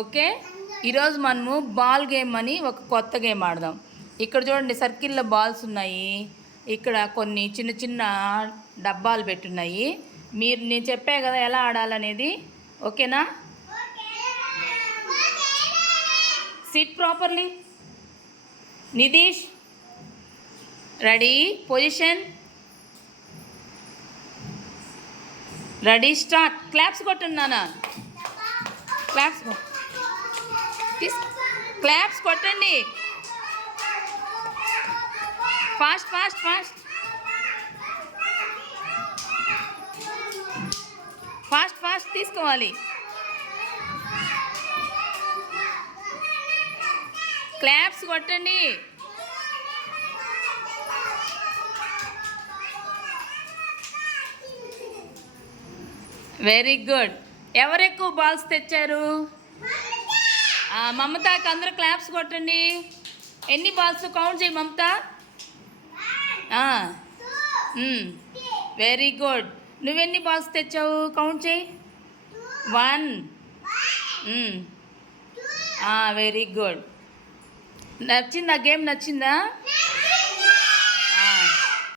Okay, ఈరోజు మనము ball game అని ఒక కొత్త గేమ్ ఆడదాం. ఇక్కడ చూడండి, సర్కిల్లో బాల్స్ ఉన్నాయి. ఇక్కడ కొన్ని చిన్న చిన్న డబ్బాలు పెట్టున్నాయి. నేను చెప్పే కదా ఎలా ఆడాలనేది. ఓకేనా? Sit properly. Nitish, ready, position, ready, start. Claps కొట్టున్నానా? క్లాప్స్ క్లాప్స్ కొట్టండి. Fast fast fast fast fast తీసుకోవాలి. క్లాప్స్ కొట్టండి. Very good. ఎవరు ఎక్కువ బాల్స్ తెచ్చారు? మమతాకి అందరూ క్లాప్స్ కొట్టండి. ఎన్ని బాల్స్ కౌంట్ చేయి మమత. Very good. నువ్వెన్ని బాల్స్ తెచ్చావు? కౌంట్ చేయి. 1. Very good. నచ్చిందా? గేమ్ నచ్చిందా?